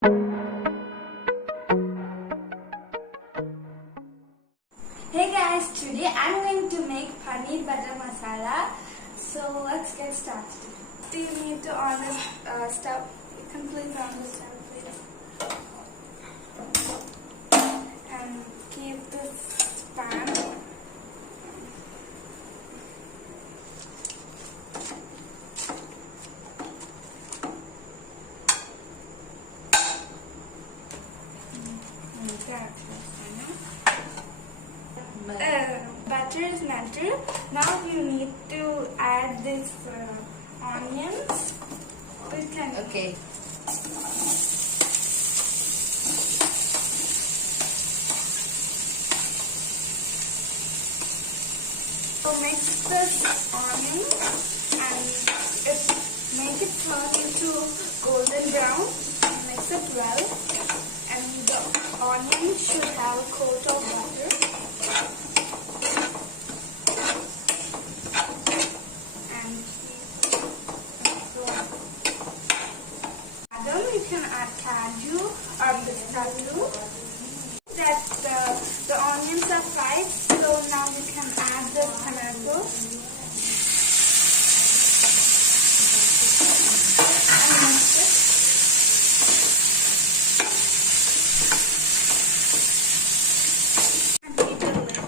Hey guys, today I'm going to make Paneer Butter Masala. So let's get started. Do you need to on this stove? You can please on the stove, please. And keep this pan. Butter is melted. Now you need to add this onions. Okay. So mix this onion and make it turn into golden brown. Mix it well, and the onion should have a coat of butter. You can add cashew or pistachio. That the onions are fried, so now we can add the tomatoes and mix it. And keep the lid.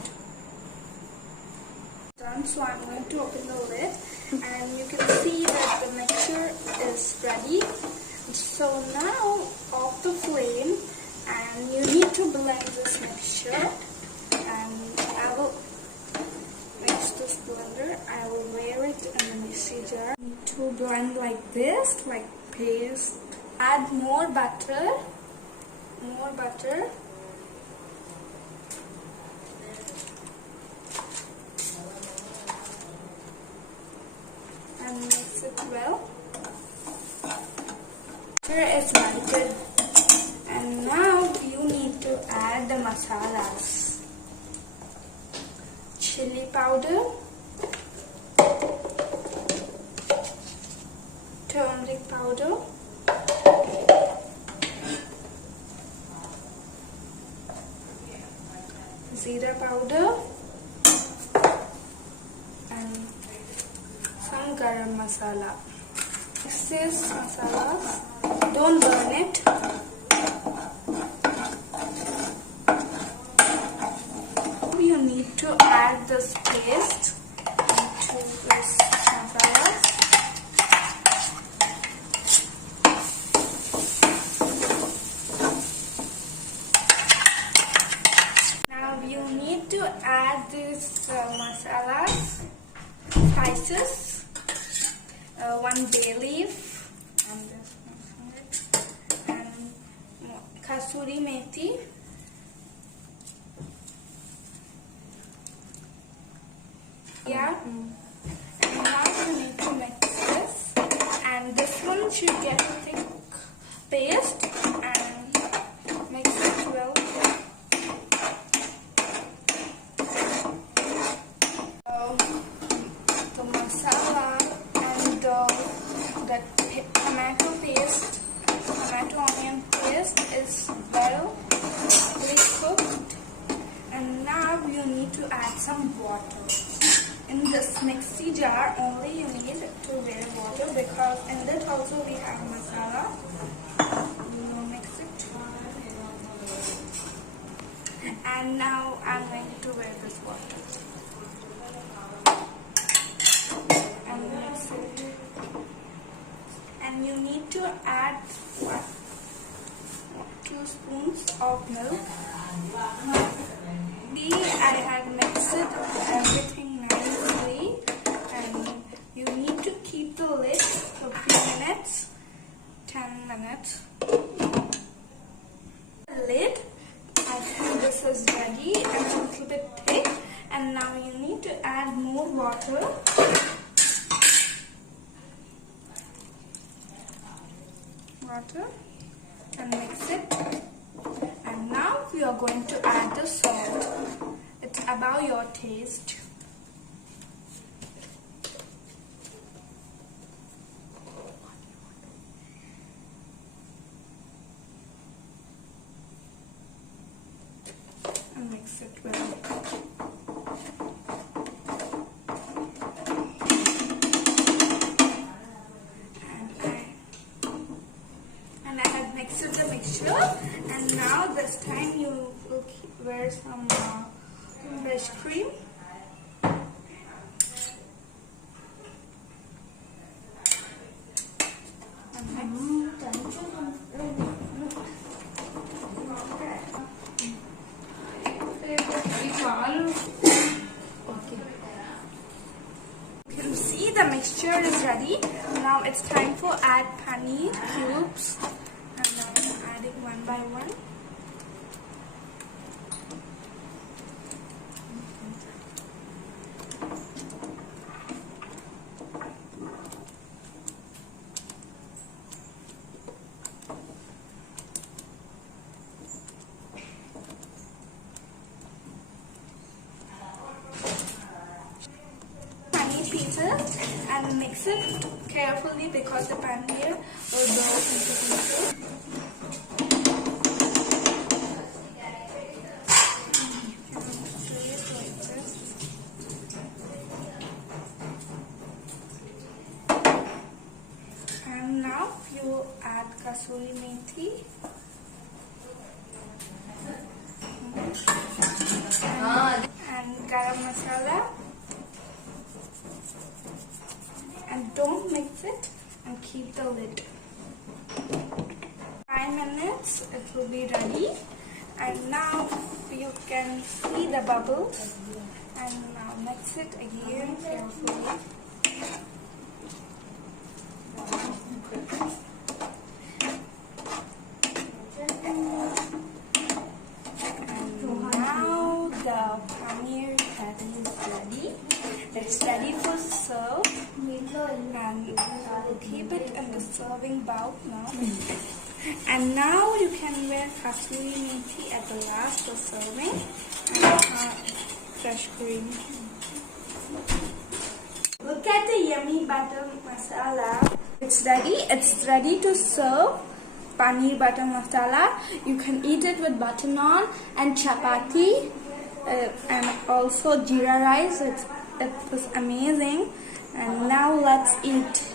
Done. So I'm going to open the lid, and you can see that the mixture is ready. So now off the flame, and you need to blend this mixture, and I will mix this blender. I will wear it in the mixing jar. You need to blend like this, like paste. Add more butter, and mix it well. Is melted, and now you need to add the masalas: chili powder, turmeric powder, zira powder, and some garam masala. This is masalas. Don't burn it. You need to add this paste into this masala. Now you need to add this masalas, spices, 1 bay leaf, and this. Kasuri methi, and now you need to mix this, and this one should get a thick paste, and mix it well. The masala and the tomato paste, tomato onion paste is really cooked, and now you need to add some water. In this mixie jar only you need to wear water, because in it also we have masala. You will mix it, and now I'm going to wear this water and mix it. And you need to add 2 spoons of milk. I had mixed everything nicely, and you need to keep the lid for a few minutes, 10 minutes. The lid, I think this is ready and a little bit thick, and now you need to add more water. And mix it, and now we are going to add the salt. It's about your taste. mix it well. And I have mixed the mixture, and now this time you will wear some fresh cream. You can see the mixture is ready. Now it's time for add paneer cubes, and now I'm adding one by one. Pieces and mix it carefully because the paneer will go into pieces. And now you add kasuri methi and garam masala. And don't mix it and keep the lid. 5 minutes it will be ready, and now you can see the bubbles, and now mix it again carefully. And now the paneer patty is ready. It's ready for serve. And keep it in the serving bowl now. And now you can wear kasuri methi at the last for serving, and fresh cream. Look at the yummy butter masala. It's ready. It's ready to serve. Paneer butter masala. You can eat it with butter naan and chapati, and also jeera rice. It was amazing. And now let's eat.